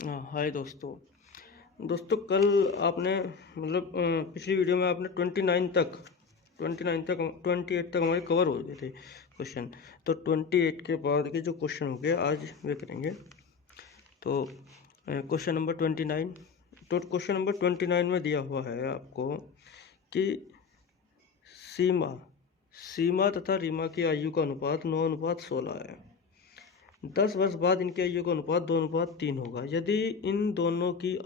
हाँ, हाय दोस्तों। कल आपने मतलब पिछली वीडियो में आपने 28 तक हमारे कवर हो गए थे क्वेश्चन। तो 28 के बाद के जो क्वेश्चन हो गए आज वे करेंगे। तो क्वेश्चन नंबर 29, तो क्वेश्चन नंबर 29 में दिया हुआ है आपको कि सीमा सीमा तथा रीमा की आयु का अनुपात 9:16 है। 10 वर्ष बाद इनकी आयु का अनुपात 2:3 होगा। यदि इन दोनों की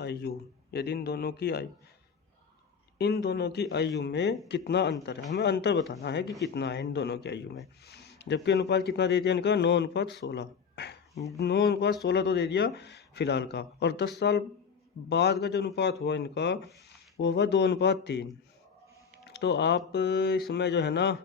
आयु में कितना अंतर है, हमें अंतर बताना है कि कितना है इन दोनों की आयु में। जबकि अनुपात कितना दे दिया इनका, 9:16। 9:16 तो दे दिया फिलहाल का, और 10 साल बाद का जो अनुपात हुआ इनका वो हुआ 2:3। तो आप इसमें जो है ना,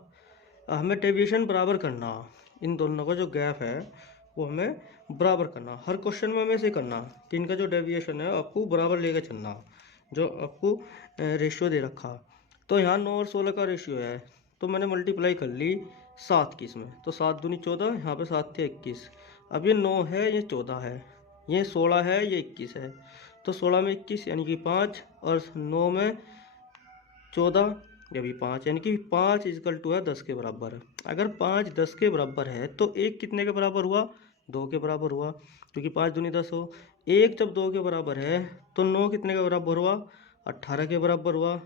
हमें डेविएशन बराबर करना। इन दोनों का जो गैप है वो हमें बराबर करना। हर क्वेश्चन में हमें ऐसे करना कि इनका जो डेविएशन है आपको बराबर लेकर चलना, जो आपको रेशियो दे रखा। तो यहाँ 9 और 16 का रेशियो है, तो मैंने मल्टीप्लाई कर ली 7 की इसमें। तो 7 दूनी 14, यहाँ पे 7 थे 21। अब ये 9 है, ये 14 है, ये 16 है, ये 21 है। तो 16 में 21 यानी कि 5, और 9 में 14, ये भी 5, यानी कि 5 इजकल टू है 10 के बराबर। अगर 5 10 के बराबर है तो एक कितने के बराबर हुआ, 2 के बराबर हुआ, क्योंकि 5 दूनी 10 हो। एक जब 2 के बराबर है तो 9 कितने के बराबर हुआ, 18 के बराबर हुआ।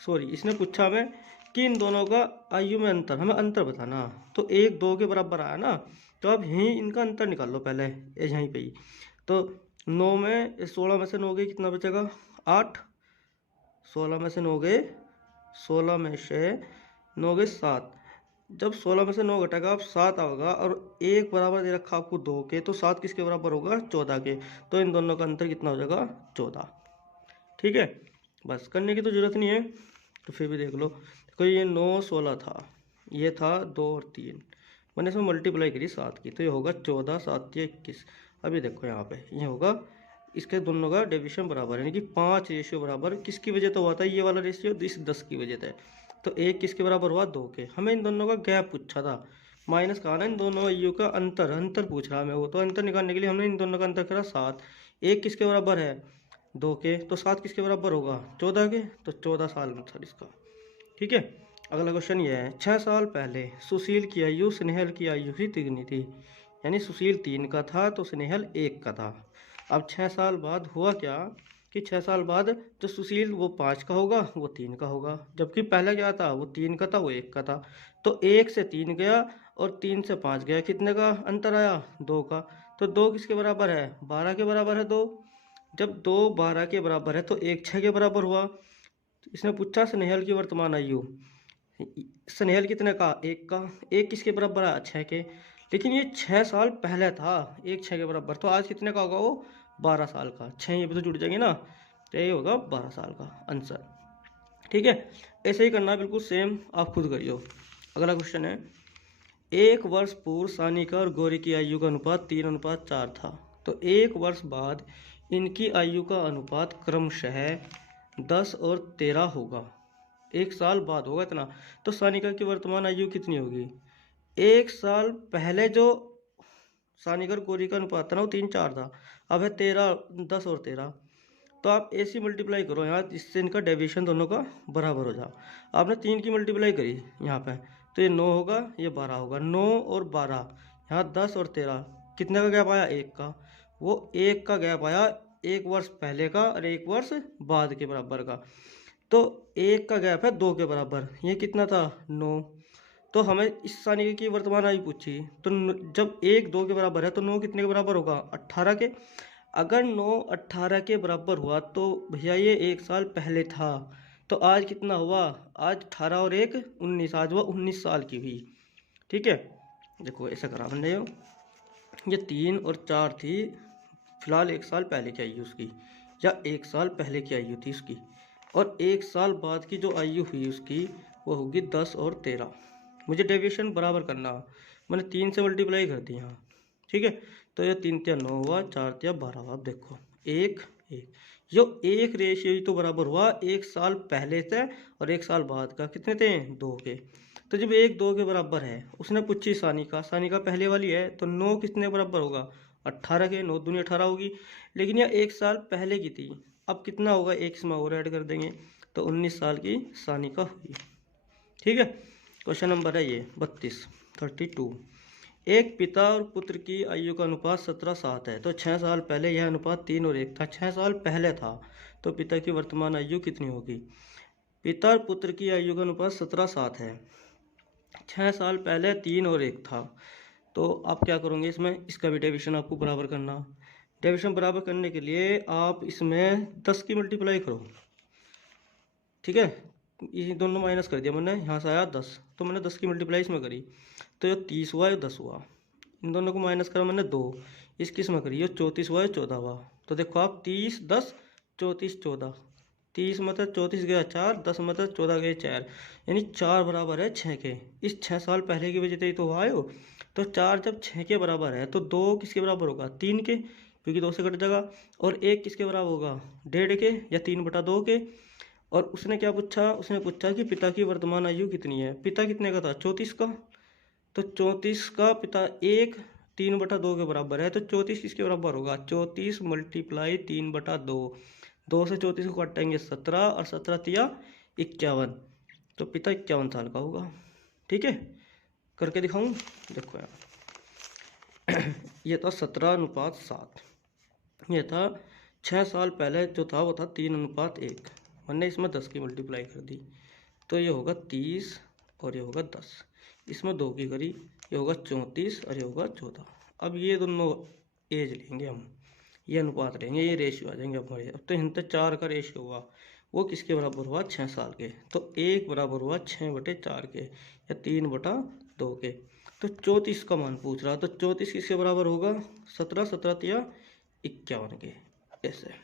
सॉरी, इसने पूछा हमें कि इन दोनों का आयु में अंतर, हमें अंतर बताना। तो एक 2 के बराबर आया ना, तो अब यहीं इनका अंतर निकाल लो पहले, यहीं पे ही। तो 9 में 16 में से 9 गए, कितना बचेगा, 8। 16 में से 9 गए, 16 में से 9 गए 7। जब 16 में से 9 घटेगा अब 7 आएगा, और एक बराबर दे रखा आपको 2 के, तो 7 किसके बराबर होगा, 14 के। तो इन दोनों का अंतर कितना हो जाएगा, 14। ठीक है, बस करने की तो जरूरत नहीं है, तो फिर भी देख लो। देखो ये 9 16 था, ये था 2 और 3, मैंने इसमें मल्टीप्लाई करी 7 की, तो ये होगा 14, 7 या 21। अभी देखो यहाँ पे ये होगा, इसके दोनों का डिवीजन बराबर है, यानी कि 5 रेशियो बराबर। किसकी वजह तो हुआ था ये वाला रेशियो, इस 10 की वजह से। तो एक किसके बराबर हुआ, 2 के। हमें इन दोनों का गैप पूछा था, माइनस कहा ना, इन दोनों आयु का अंतर पूछ रहा है हमें वो। तो अंतर निकालने के लिए हमने इन दोनों का अंतर करा 7। एक किसके बराबर है, 2 के, तो 7 किसके बराबर होगा, 14 के। तो 14 साल में था इसका। ठीक है, अगला क्वेश्चन ये है, 6 साल पहले सुशील की आयु स्नेहल की आयु से तिगनी थी। यानी सुशील 3 का था तो स्नेहल 1 का था। अब 6 साल बाद हुआ क्या कि 6 साल बाद जो सुशील वो 5 का होगा, वो 3 का होगा। जबकि पहले क्या था, वो 3 का था, वो 1 का था। तो 1 से 3 गया और 3 से 5 गया, कितने का अंतर आया, 2 का। तो 2 किसके बराबर है, 12 के बराबर है 2। जब 2 12 के बराबर है तो 1 6 के बराबर हुआ। तो इसने पूछा स्नेहल की वर्तमान आयु। स्नेहल कितने का, 1 का। 1 किसके बराबर है, 6 के। लेकिन ये 6 साल पहले था, 1 6 के बराबर। तो आज कितने का होगा वो, 12 साल का। 6 ये भी तो जुड़ जाएंगे ना, तो ये होगा 12 साल का आंसर। ठीक है, ऐसे ही करना, बिल्कुल सेम आप खुद करियो। अगला क्वेश्चन है, 1 वर्ष पूर्व सानिका और गौरी की आयु का अनुपात 3:4 था। तो 1 वर्ष बाद इनकी आयु का अनुपात क्रमशः 10 और 13 होगा। 1 साल बाद होगा इतना। तो सानिका की वर्तमान आयु कितनी होगी, 1 साल पहले जो सानिका और गौरी का अनुपात था ना वो 3:4 था, अब है 13, 10 और 13। तो आप ऐसी मल्टीप्लाई करो यहाँ, इससे इनका डेविएशन दोनों का बराबर हो जाए। आपने 3 की मल्टीप्लाई करी यहाँ पे, तो ये 9 होगा, ये 12 होगा। 9 और 12, यहाँ 10 और 13, कितने का गैप आया, 1 का। वो 1 का गैप आया 1 वर्ष पहले का और 1 वर्ष बाद के बराबर का। तो 1 का गैप है 2 के बराबर, ये कितना था, 9। तो हमें इस सानिका की वर्तमान आयु पूछी, तो जब 1 2 के बराबर है तो 9 कितने के बराबर होगा, 18 के। अगर 9 18 के बराबर हुआ तो भैया ये 1 साल पहले था। तो आज कितना हुआ, आज 18 और 1 19, आज हुआ 19 साल की हुई। ठीक है, देखो ऐसा करा हमने, ये 3 और 4 थी फिलहाल 1 साल पहले की आयु उसकी, या 1 साल पहले की आयु थी उसकी। और 1 साल बाद की जो आयु हुई उसकी वो होगी 10 और 13। मुझे डेविएशन बराबर करना, मैंने 3 से मल्टीप्लाई कर दी यहाँ। ठीक है, तो ये 3 तिया 9 हुआ, 4 तिया 12 हुआ। अब देखो 1 1, जो एक रेशियो ही तो बराबर हुआ 1 साल पहले से और 1 साल बाद का, कितने थे, 2 के। तो जब 1 2 के बराबर है, उसने पूछी सानिका, सानिका पहले वाली है, तो 9 कितने बराबर होगा, 18 के, 9 दूनी 18 होगी, लेकिन यह 1 साल पहले की थी। अब कितना होगा, एक इसमें और ऐड कर देंगे तो 19 साल की सानिका हुई। ठीक है, क्वेश्चन नंबर है ये 32। एक पिता और पुत्र की आयु का अनुपात 17:7 है, तो 6 साल पहले यह अनुपात 3 और 1 था। 6 साल पहले था तो पिता की वर्तमान आयु कितनी होगी। पिता और पुत्र की आयु का अनुपात 17:7 है, 6 साल पहले 3 और 1 था। तो आप क्या करोगे, इसमें इसका भी डेविशन आपको बराबर करना। डेविशन बराबर करने के लिए आप इसमें 10 की मल्टीप्लाई करो। ठीक है, ये दोनों माइनस कर दिया मैंने, यहाँ से आया 10, तो मैंने 10 की मल्टीप्लाई इसमें करी तो ये 30 हुआ, ये 10 हुआ। इन दोनों को माइनस करा मैंने 2, इसकी इसमें करी, ये 34 हुआ, ये 14 हुआ। तो देखो आप 30, 10, 34, 14, 30 मतलब 34 गया 4, 10 मतलब 14 गए 4, यानी 4 बराबर है 6 के। इस 6 साल पहले की वजह से ही तो हुआ हो। तो 4 जब 6 के बराबर है तो 2 किसके बराबर होगा, 3 के, क्योंकि 2 से कट जाएगा। और 1 किसके बराबर होगा, 1.5 के या 3/2 के। और उसने क्या पूछा, उसने पूछा कि पिता की वर्तमान आयु कितनी है। पिता कितने का था, 34 का, तो 34 का पिता 1 3/2 के बराबर है, तो 34 किसके बराबर होगा, 34 मल्टीप्लाई 3/2, 2 से 34 को काटेंगे 17 और 17 तिया 51, तो पिता 51 साल का होगा। ठीक है, करके दिखाऊं, देखो यार ये था 17:7, ये था 6 साल पहले जो था वो था 3:1, मैंने इसमें 10 की मल्टीप्लाई कर दी तो ये होगा 30 और ये होगा 10, इसमें 2 की करी, ये होगा 34 और ये होगा 14। अब ये दोनों एज लेंगे हम, ये अनुपात लेंगे, ये रेशियो आ जाएंगे हमारे। अब तो यहाँ 4 का रेशियो हुआ, वो किसके बराबर हुआ, 6 साल के, तो 1 बराबर हुआ 6/4 के या 3/2 के। तो 34 का मान पूछ रहा, तो 34 किसके बराबर होगा, 17 17 या 51 के, ऐसे।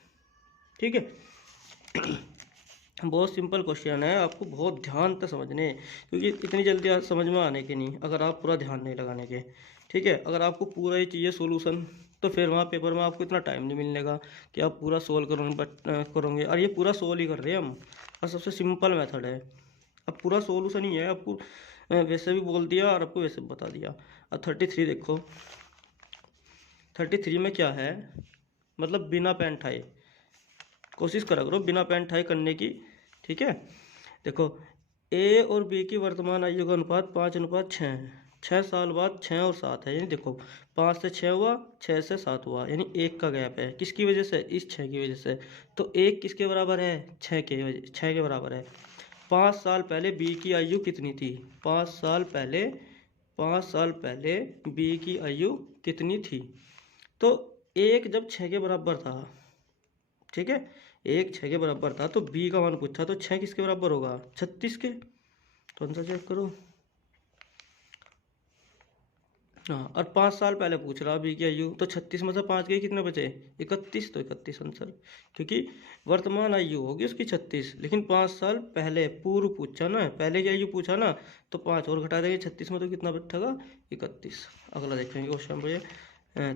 ठीक है बहुत सिंपल क्वेश्चन है, आपको बहुत ध्यान से समझने, क्योंकि इतनी जल्दी समझ में आने के नहीं, अगर आप पूरा ध्यान नहीं लगाने के। ठीक है, अगर आपको पूरा ही चाहिए सोल्यूशन तो फिर वहाँ पेपर में आपको इतना टाइम नहीं मिलेगा कि आप पूरा सोल्व करोगे। और ये पूरा सोल्व ही कर रहे हैं हम, और सबसे सिंपल मेथड है। अब पूरा सोल्यूशन ही है, आपको वैसे भी बोल दिया और आपको वैसे भी बता दिया। अब 33 देखो, 33 में क्या है, मतलब बिना पेन ठाए, कोशिश करा करो बिना पेन ठाए करने की। ठीक है, देखो ए और बी की वर्तमान आयु का अनुपात 5:6 है। 6 साल बाद 6 और 7 है, यानी देखो 5 से 6 हुआ, 6 से 7 हुआ, यानी 1 का गैप है। किसकी वजह से, इस 6 की वजह से। तो 1 किसके बराबर है, 6 के बराबर है। 5 साल पहले बी की आयु कितनी थी, 5 साल पहले बी की आयु कितनी थी। तो 1 जब 6 के बराबर था, ठीक है, 1 6 के बराबर था, तो बी का मान पूछा, तो 6 किसके बराबर होगा, 36 के। तो आंसर चेक करो। हाँ, और 5 साल पहले पूछ रहा बी की आयु, तो 36 में से 5 गए, कितने बचे, 31, तो 31 आंसर। क्योंकि वर्तमान आयु होगी उसकी 36, लेकिन 5 साल पहले पूर्व पूछा ना, पहले की आयु पूछा ना, तो 5 और घटा देंगे 36 में, तो कितना बैठेगा, 31। अगला देखेंगे क्वेश्चन पे।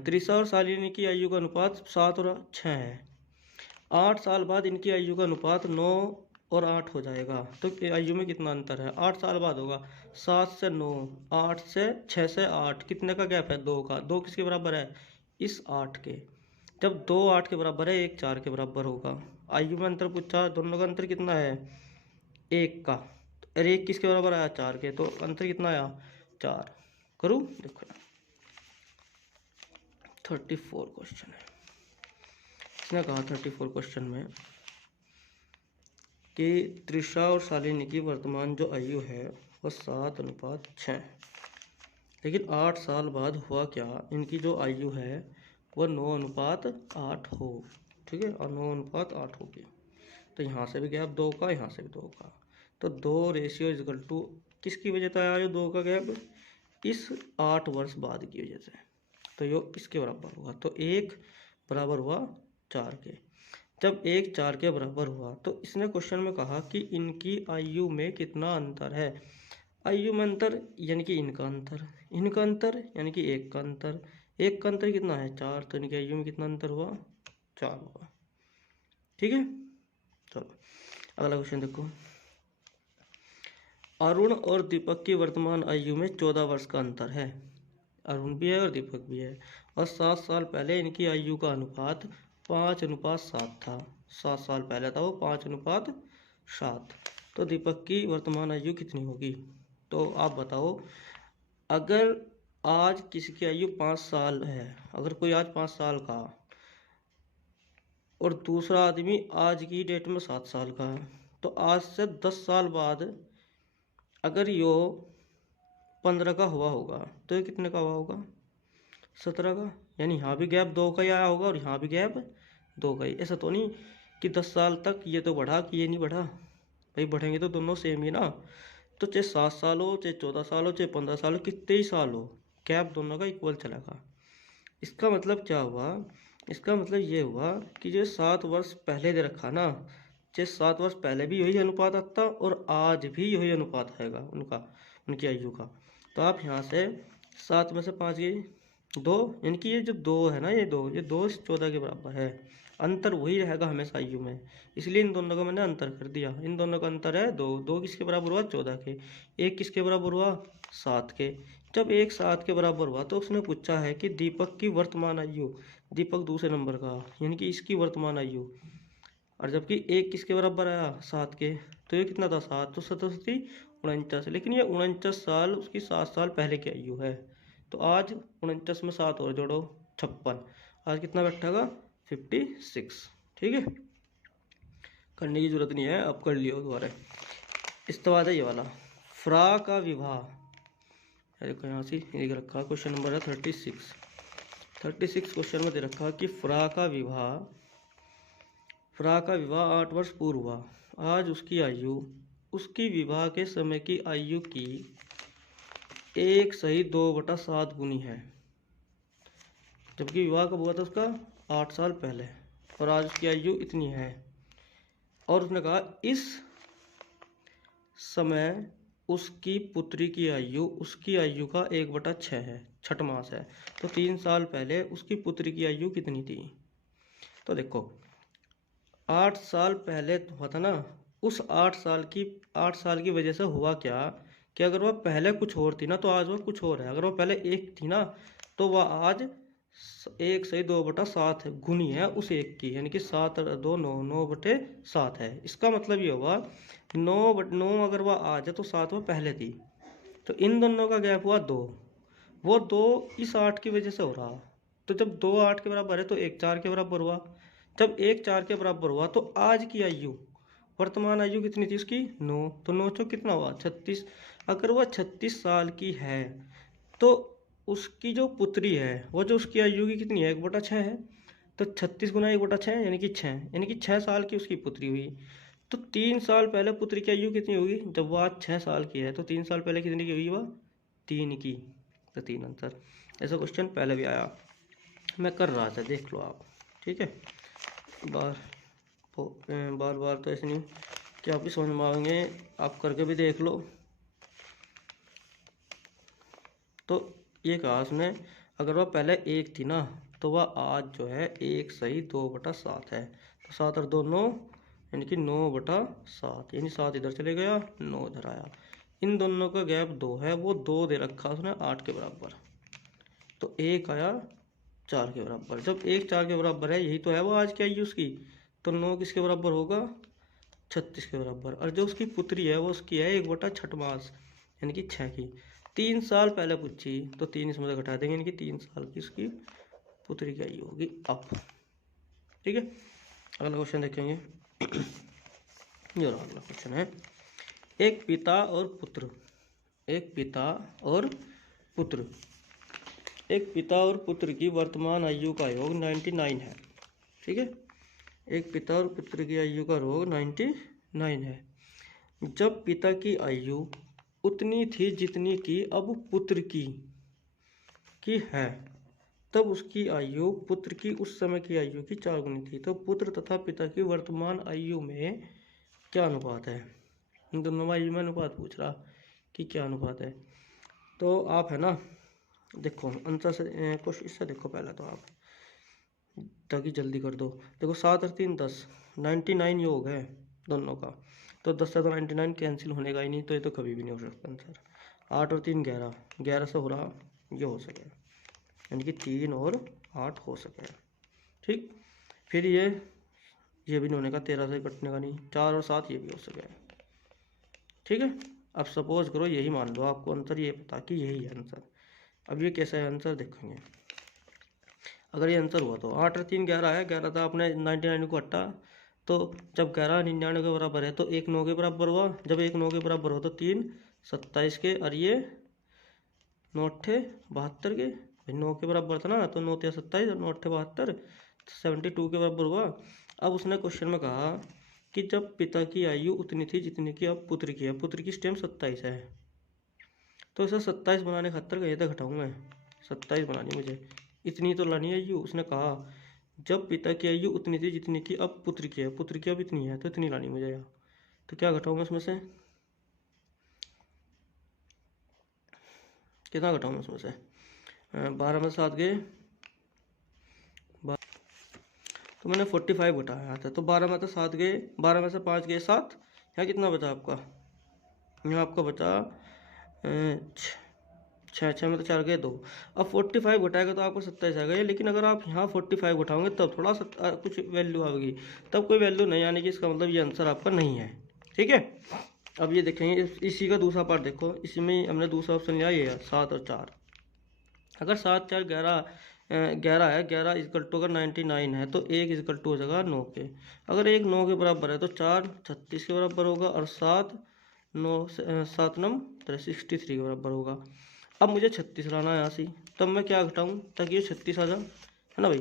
त्रिशा और शालिनी की आयु का अनुपात 7 और 6 है। 8 साल बाद इनकी आयु का अनुपात 9 और 8 हो जाएगा, तो आयु में कितना अंतर है, 8 साल बाद होगा। 7 से 9, 8 से 6 से 8, कितने का गैप है, 2 का। 2 किसके बराबर है, इस 8 के। जब 2 8 के बराबर है, 1 4 के बराबर होगा। आयु में अंतर पूछा, दोनों का अंतर कितना है, 1 का। और 1 किसके बराबर आया, 4 के, तो अंतर कितना आया, 4। करूँ, देखो 34 क्वेश्चन है, इसने कहा 34 क्वेश्चन में कि त्रिशा और शालिनी की वर्तमान जो आयु है वह 7:6, लेकिन 8 साल बाद हुआ क्या, इनकी जो आयु है वह 9:8 हो। ठीक है, और 9:8 होगी, तो यहाँ से भी गैप 2 का, यहाँ से भी 2 का, तो 2 रेशियो इजकल टू किसकी वजह से आया, 2 का गैप, इस 8 वर्ष बाद की वजह से, तो ये इसके बराबर हुआ। तो 1 बराबर हुआ 4 के। जब 1 4 के बराबर हुआ, तो इसने क्वेश्चन में कहा कि इनकी आयु में कितना अंतर है। आयु में अंतर यानी कि इनका अंतर यानी कि 1 का अंतर। 1 का अंतर कितना है, 4, तो इनकी आयु में कितना अंतर हुआ, 4 हुआ। ठीक है, चलो अगला क्वेश्चन देखो। अरुण और दीपक की वर्तमान आयु में 14 वर्ष का अंतर है। अरुण भी है और दीपक भी है, और 7 साल पहले इनकी आयु का अनुपात 5:7 था। 7 साल पहले था वो 5:7। तो दीपक की वर्तमान आयु कितनी होगी? तो आप बताओ, अगर आज किसी की आयु 5 साल है, अगर कोई आज 5 साल का और दूसरा आदमी आज की डेट में 7 साल का है, तो आज से 10 साल बाद अगर यो 15 का हुआ होगा तो ये कितने का हुआ होगा? 17 का। यानी यहाँ भी गैप 2 का ही आया होगा और यहाँ भी गैप 2 का ही। ऐसा तो नहीं कि 10 साल तक ये तो बढ़ा कि ये नहीं बढ़ा। भाई बढ़ेंगे तो दोनों सेम ही ना। तो चाहे 7 साल हो, चाहे 14 साल हो, चाहे 15 साल हो, कितने ही साल हो, गैप दोनों का इक्वल चलेगा। इसका मतलब क्या हुआ? इसका मतलब ये हुआ कि जो 7 वर्ष पहले दे रखा ना, चाहे 7 वर्ष पहले भी यही अनुपात आता और आज भी यही अनुपात आएगा उनकी आयु का। तो आप यहाँ से 7 में से 5 गई 2, यानी कि ये जो 2 है ना, ये 2 इस 14 के बराबर है। अंतर वही रहेगा हमेशा आयु में, इसलिए इन दोनों का मैंने अंतर कर दिया। इन दोनों का अंतर है 2। 2 किसके बराबर हुआ? 14 के। 1 किसके बराबर हुआ? 7 के। जब 1 7 के बराबर हुआ तो उसने पूछा है कि दीपक की वर्तमान आयु, दीपक दूसरे नंबर का, यानी कि इसकी वर्तमान आयु। और जबकि 1 किसके बराबर आया? 7 के। तो ये कितना था? 7। तो 7 49, लेकिन ये 49 साल उसकी 7 साल पहले की आयु है। तो आज 49 में 7 और जोड़ो 56। आज कितना बैठेगा? 56। ठीक है, करने की जरूरत नहीं है, अब कर लियो दोबारा। इसके बाद है ये वाला, फ्रा का विवाह। देखो यहाँ से लिख रखा, क्वेश्चन नंबर है 36 क्वेश्चन में दे रखा कि फ्रा का विवाह 8 वर्ष पूर्व हुआ। आज उसकी आयु उसकी विवाह के समय की आयु की 1/2/7 गुनी है। जबकि विवाह कब हुआ था उसका? 8 साल पहले, और आज उसकी आयु इतनी है। और उसने कहा इस समय उसकी पुत्री की आयु उसकी आयु का 1/6 है, छठ मास है। तो 3 साल पहले उसकी पुत्री की आयु कितनी थी? तो देखो 8 साल पहले हुआ था ना, उस 8 साल की वजह से हुआ क्या कि अगर वह पहले कुछ और थी ना तो आज वह कुछ और है। अगर वह पहले 1 थी ना तो वह आज 1/2/7 गुनी है उस 1 की, यानी कि 7/2 9 9/7 है। इसका मतलब ये हुआ 9 अगर वह आज है तो 7 वह पहले थी। तो इन दोनों का गैप हुआ 2। वो 2 इस 8 की वजह से हो रहा। तो जब 2 8 के बराबर है तो 1 4 के बराबर हुआ। जब 1 4 के बराबर हुआ तो आज की आयु, वर्तमान आयु कितनी थी उसकी? 9। तो 9 चौक कितना हुआ? 36। अगर वह 36 साल की है तो उसकी जो पुत्री है वो जो उसकी आयु की कितनी है? 1/6 है। तो 36 गुना 1/6 यानी कि 6, यानी कि 6 साल की उसकी पुत्री हुई। तो 3 साल पहले पुत्री की आयु कितनी होगी? जब वह आज 6 साल की है तो 3 साल पहले कितनी की हुई? वह 3 की। तो 3 आंसर। ऐसा क्वेश्चन पहले भी आया, मैं कर रहा था, देख लो आप। ठीक है, बार बार तो ऐसे नहीं कि आप भी समझ में आएंगे, आप करके भी देख लो। तो ये कहा उसने, अगर वह पहले 1 थी ना तो वह आज जो है 1/2/7 है। तो 7 और 2 9, यानी कि 9/7, यानी 7 इधर चले गया, 9 इधर आया। इन दोनों का गैप 2 है, वो 2 दे रखा उसने 8 के बराबर। तो 1 आया 4 के बराबर। जब 1 4 के बराबर है, यही तो है वो आज की आयु उसकी। तो 9 किसके बराबर होगा? 36 के बराबर। और जो उसकी पुत्री है वो उसकी है 1/6 मास, यानी कि 6 की। 3 साल पहले पूछी तो 3 इसमें से घटा देंगे, यानी कि 3 साल की उसकी पुत्री की आयु होगी अब। ठीक है, अगला क्वेश्चन देखेंगे। ये अगला क्वेश्चन है, एक पिता और पुत्र एक पिता और पुत्र की वर्तमान आयु का योग 99 है। ठीक है, एक पिता और पुत्र की आयु का योग 99 है। जब पिता की आयु उतनी थी जितनी की अब पुत्र की है, तब उसकी आयु पुत्र की उस समय की आयु की 4 गुनी थी। तो पुत्र तथा पिता की वर्तमान आयु में क्या अनुपात है? इन दोनों में आयु में अनुपात पूछ रहा कि क्या अनुपात है। तो आप है ना, देखो आंसर से क्वेश्चन इससे देखो पहले तो आप, ताकि जल्दी कर दो। देखो 7 और 3 10, 99 योग है दोनों का। तो 10 से तो 99 कैंसिल होने का ही नहीं, तो ये तो कभी भी नहीं हो सकता आंसर। 8 और 3 11, 11 से हो रहा, ये हो सके। यानी कि 3 और 8 हो सके। ठीक, फिर ये भी नहीं होने का, 13 से कटने का नहीं, 4 और 7 ये भी हो सके। ठीक है, अब सपोज करो यही मान लो, आपको आंसर ये पता कि यही है आंसर। अब ये कैसा है आंसर देखेंगे। अगर ये आंसर हुआ तो 8 और 3 11 है, 11 था आपने 99 को हटा, तो जब 11 99 के बराबर है तो 1 9 के बराबर हुआ, जब 1 9 के बराबर हो तो 3 27 के, और ये 9 8 72 के, 9 के बराबर था ना, तो 9 3 27 और 9 8 72, 72 के बराबर हुआ। अब उसने क्वेश्चन में कहा कि जब पिता की आयु उतनी थी जितनी की अब पुत्र की है, पुत्र की इस टाइम 27 है, तो इसे 27 बनाने खातर कहीं तक घटाऊँ मैं, 27 बनानी मुझे, इतनी तो लानी है आयु। उसने कहा जब पिता की आयु उतनी थी जितनी की अब पुत्र की है, पुत्र की अब इतनी है, तो इतनी लानी मुझे यहाँ। तो क्या घटाऊंगा इसमें से, कितना घटाऊंगा इसमें से, 12 में 7 गए, तो मैंने 45 घटाया था, तो 12 में तो 7 गए, 12 में से 5 गए 7, यहाँ कितना बचा आपका, यहाँ आपका बचा 6 में तो 4 गए 2। अब 45 घटाएगा तो आपको 27 आ गया, लेकिन अगर आप यहाँ 45 घटाओगे तब थोड़ा कुछ वैल्यू आएगी, तब कोई वैल्यू नहीं आने की, इसका मतलब ये आंसर आपका नहीं है। ठीक है, अब ये देखेंगे इसी का दूसरा पार्ट देखो, इसी में हमने दूसरा ऑप्शन लिया ये 7 और 4। अगर 7 4 11 11 है, 11 इजकल टू अगर 99 है तो 1 इजकल टू हो जाएगा 9 के। अगर 1 9 के बराबर है तो 4 36 के बराबर होगा, और 7 9 7 9 63 के बराबर होगा। अब मुझे 36 लाना है यहाँ से, तब मैं क्या घटाऊँ ताकि ये 36 आ जाए, है ना भाई,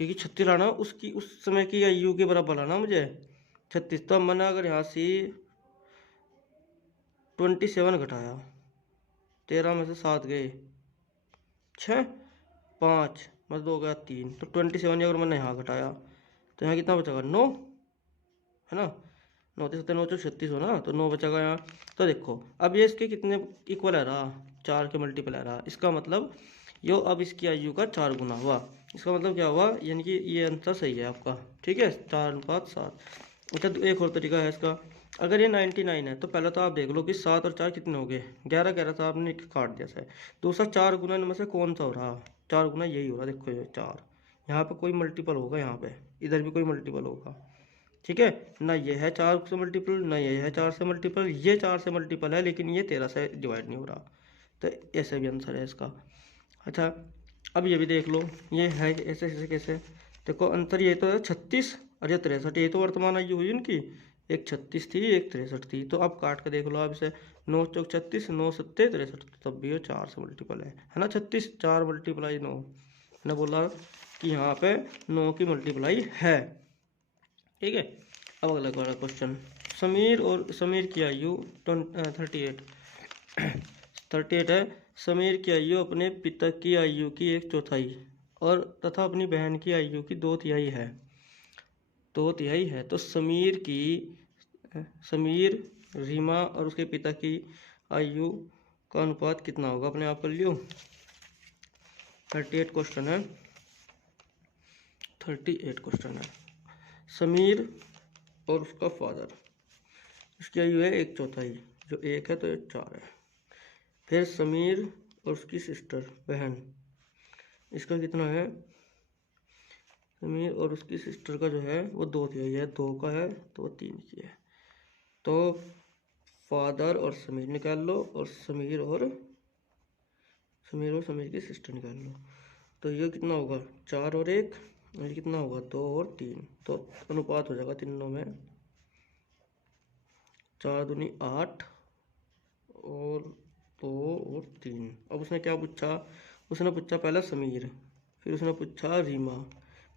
क्योंकि 36 लाना उसकी उस समय की आयु के बराबर लाना मुझे 36। तो मैंने अगर यहाँ से 27 घटाया, 13 में से 7 गए 6 5 मतलब 2 गया 3, तो 27 अगर मैंने यहाँ घटाया तो यहाँ कितना बचेगा 9, है ना, 9 7 9 36 हो ना, तो 9 बचेगा यहाँ। तो देखो अब ये इसके कितने इक्वल है रहा, 4 के मल्टीपल है रहा, इसका मतलब यो अब इसकी आयु का 4 गुना हुआ। इसका मतलब क्या हुआ, यानी कि ये आंसर सही है आपका। ठीक है, 4:7। अच्छा, एक और तरीका है इसका, अगर ये 99 है तो पहले तो आप देख लो कि 7 और 4 कितने हो गए, 11 11 था, आपने काट दिया है। दूसरा 4 गुना इनमें से कौन सा हो रहा, 4 गुना यही हो रहा, देखो ये 4, यहाँ पे कोई मल्टीपल होगा, यहाँ पे इधर भी कोई मल्टीपल होगा। ठीक है ना, ये है 4 से मल्टीपल, ना ये है 4 से मल्टीपल, ये 4 से मल्टीपल है लेकिन ये 13 से डिवाइड नहीं हो रहा, तो ऐसे भी आंसर है इसका। अच्छा, अब ये भी देख लो, ये है ऐसे ऐसे कैसे, देखो अंतर ये तो है 36 और ये 63, ये तो वर्तमान आयु हुई इनकी, एक 36 थी एक 63 थी, तो अब काट के देख लो आप इसे, 9 चौक 36, 9 सत्ते 63, तब भी ये 4 से मल्टीपल है ना, 36 4 मल्टीप्लाई 9, मैंने बोला कि यहाँ पे 9 की मल्टीप्लाई है। ठीक है, अब अगला वाला क्वेश्चन, समीर की आयु 38 38 है। समीर की आयु अपने पिता की आयु की 1/4 और तथा अपनी बहन की आयु की 2/3 है, 2/3 है। तो समीर रीमा और उसके पिता की आयु का अनुपात कितना होगा, अपने आप कर लियो। 38 क्वेश्चन है, 38 क्वेश्चन है। समीर और उसका फादर, उसकी आयु है 1/4, जो 1 है तो ये 4 है। फिर समीर और उसकी सिस्टर बहन, इसका कितना है, समीर और उसकी सिस्टर का जो है वो 2/3 है, 2 का है तो वो 3 की है। तो फादर और समीर निकाल लो, और समीर और समीर की सिस्टर निकाल लो, तो ये कितना होगा 4 और 1, और ये कितना होगा 2 और 3, तो अनुपात हो जाएगा तीनों में 4 दूनी 8 और 2 और 3। अब उसने क्या पूछा, उसने पूछा पहला समीर, फिर उसने पूछा रीमा,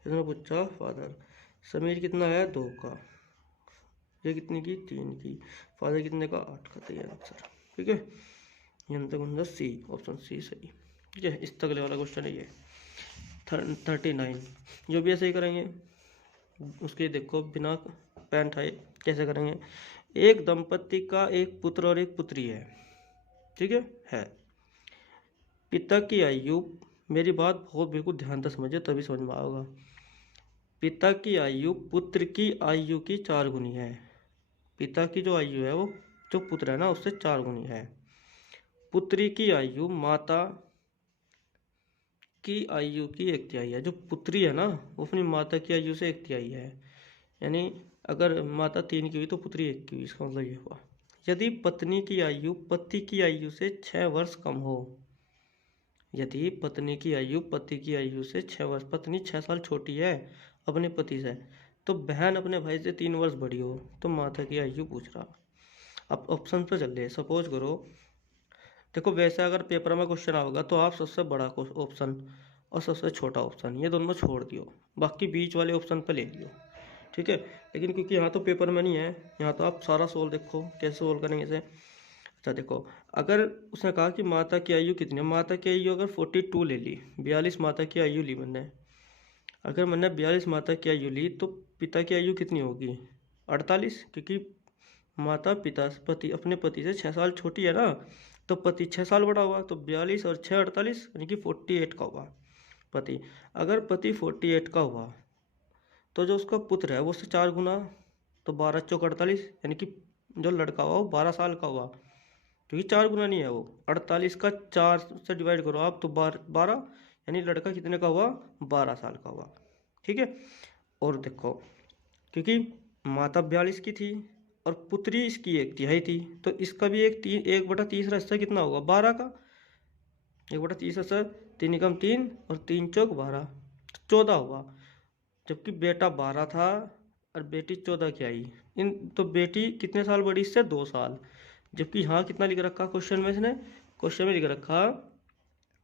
फिर उसने पूछा फादर। समीर कितना है 2 का, ये कितनी की 3 की, फादर कितने का 8 का, तो ये आंसर। ठीक है, ये आंसर कौन सा, सी, ऑप्शन सी सही। ठीक है, इस तगले वाला क्वेश्चन है ये 39। जो भी ऐसे ही करेंगे, उसके देखो बिना पेन उठाए कैसे करेंगे। एक दंपति का एक पुत्र और एक पुत्री है, ठीक है। पिता की आयु, मेरी बात बहुत बिल्कुल ध्यान से समझिए तभी समझ में आएगा। पिता की आयु पुत्र की आयु की 4 गुनी है, पिता की जो आयु है वो जो पुत्र है ना उससे 4 गुनी है। पुत्री की आयु माता की आयु की 1/3 है। जो पुत्री है ना वो अपनी माता की आयु से 1/3 है। यानी अगर माता 3 की हुई तो पुत्री 1 की हुई, इसका मतलब ये हुआ। यदि पत्नी की आयु पति की आयु से 6 वर्ष कम हो, यदि पत्नी की आयु पति की आयु से 6 वर्ष, पत्नी 6 साल छोटी है अपने पति से, तो बहन अपने भाई से 3 वर्ष बड़ी हो, तो माता की आयु पूछ रहा। अब ऑप्शन पे चल रहे, सपोज करो, देखो वैसे अगर पेपर में क्वेश्चन आओगा तो आप सबसे बड़ा ऑप्शन और सबसे छोटा ऑप्शन ये दोनों छोड़ दियो, बाकी बीच वाले ऑप्शन पे ले लियो, ठीक है। लेकिन क्योंकि यहाँ तो पेपर में नहीं है, यहाँ तो आप सारा सोल्व देखो कैसे सोल्व करेंगे इसे। अच्छा देखो, अगर उसने कहा कि माता की आयु कितनी है, माता की आयु अगर 42 ले ली, 42 माता की आयु ली मैंने, अगर मैंने 42 माता की आयु ली तो पिता की आयु कितनी होगी, 48, क्योंकि माता पिता पति अपने पति से 6 साल छोटी है ना, तो पति 6 साल बड़ा हुआ, तो 42 और 6 48 यानी कि 48 का हुआ पति। अगर पति 48 का हुआ तो जो उसका पुत्र है वो उससे 4 गुना, तो 12 चौक 48, यानी कि जो लड़का हुआ वो 12 साल का हुआ, क्योंकि 4 गुना नहीं है वो, 48 का 4 से डिवाइड करो आप तो 12, यानी लड़का कितने का हुआ, 12 साल का हुआ, ठीक है। और देखो क्योंकि माता 42 की थी और पुत्री इसकी 1/3 थी, तो इसका भी 1/3 हिस्सा कितना होगा, 12 का, 1/3 हिस्सा 3 एकम 3 और 3 चौक 12, 14 हुआ। जबकि बेटा 12 था और बेटी 14 की आई, इन तो बेटी कितने साल बड़ी इससे, 2 साल। जबकि यहाँ कितना लिख रखा क्वेश्चन में, इसने क्वेश्चन में लिख रखा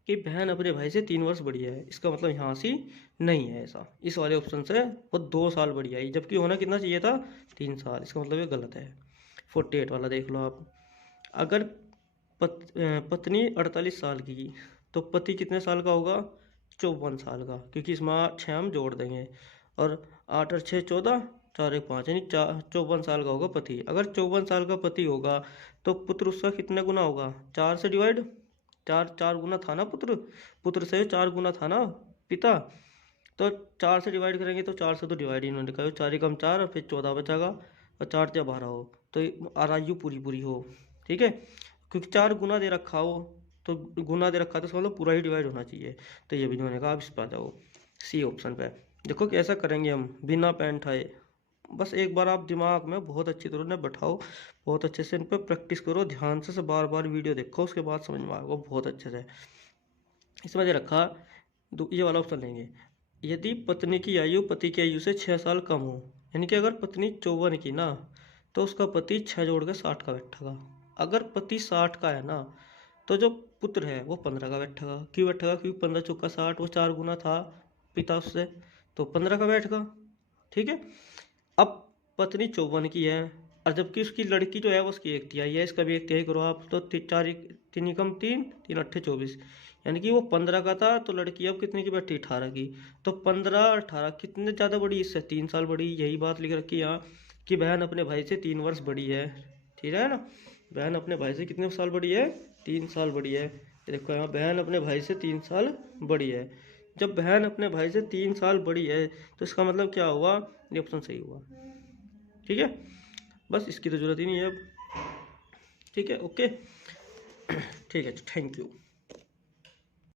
कि बहन अपने भाई से 3 वर्ष बड़ी है, इसका मतलब यहाँ से नहीं है ऐसा, इस वाले ऑप्शन से वो 2 साल बड़ी आई, जबकि होना कितना चाहिए था, 3 साल, इसका मतलब ये गलत है। 48 वाला देख लो आप। अगर पत्नी 48 साल की तो पति कितने साल का होगा, 54 साल का, क्योंकि इसमें 6 हम जोड़ देंगे, और 8 और 6 14, 4 एक 5, यानी 54 साल का होगा पति। अगर 54 साल का पति होगा तो पुत्र उसका कितना गुना होगा, 4 से डिवाइड, 4 गुना था ना पुत्र, पुत्र से 4 गुना था ना पिता, तो 4 से डिवाइड करेंगे तो 4 से तो डिवाइड ही नहीं करो, 4 एकम 4 और फिर 14 बचागा, और 4 या 12 हो तो आयु पूरी पूरी हो, ठीक है। क्योंकि 4 गुना दे रखा हो, तो गुना दे रखा तो इसका मतलब पूरा ही डिवाइड होना चाहिए, तो ये भी नहीं होने का। आप इस पर आ जाओ सी ऑप्शन पे। देखो कैसा करेंगे हम बिना पेन उठाए, बस एक बार आप दिमाग में बहुत अच्छी तरह ने बैठाओ, बहुत अच्छे से इन पर प्रैक्टिस करो, ध्यान से बार बार वीडियो देखो, उसके बाद समझ में आएगा बहुत अच्छे से। इसमें दे रखा ये वाला ऑप्शन लेंगे, यदि पत्नी की आयु पति की आयु से 6 साल कम हो, यानी कि अगर पत्नी 54 की ना तो उसका पति 6 जोड़ के 60 का बैठेगा। अगर पति 60 का है ना तो जो पुत्र है वो 15 का बैठेगा। क्यों बैठेगा, क्योंकि 15 चौका 60, वो 4 गुना था पिता उससे, तो 15 का बैठेगा, ठीक है। अब पत्नी 54 की है और जबकि उसकी लड़की जो है वो उसकी 1/3 है, इसका भी 1/3 करो आप, तो 3 एकम 3, 3 अट्ठे 24, यानी कि वो 15 का था तो लड़की अब कितने की बैठी, 18 की, तो 15 18 कितने ज़्यादा बड़ी, इससे 3 साल बड़ी। यही बात लिख रखी यहाँ कि बहन अपने भाई से 3 वर्ष बड़ी है, ठीक है ना, बहन अपने भाई से कितने साल बड़ी है, 3 साल बड़ी है। देखो यहाँ बहन अपने भाई से 3 साल बड़ी है। जब बहन अपने भाई से 3 साल बड़ी है तो इसका मतलब क्या हुआ, ये ऑप्शन सही हुआ, ठीक है। बस इसकी तो जरूरत ही नहीं है अब, ठीक है, ओके ठीक है, थैंक यू।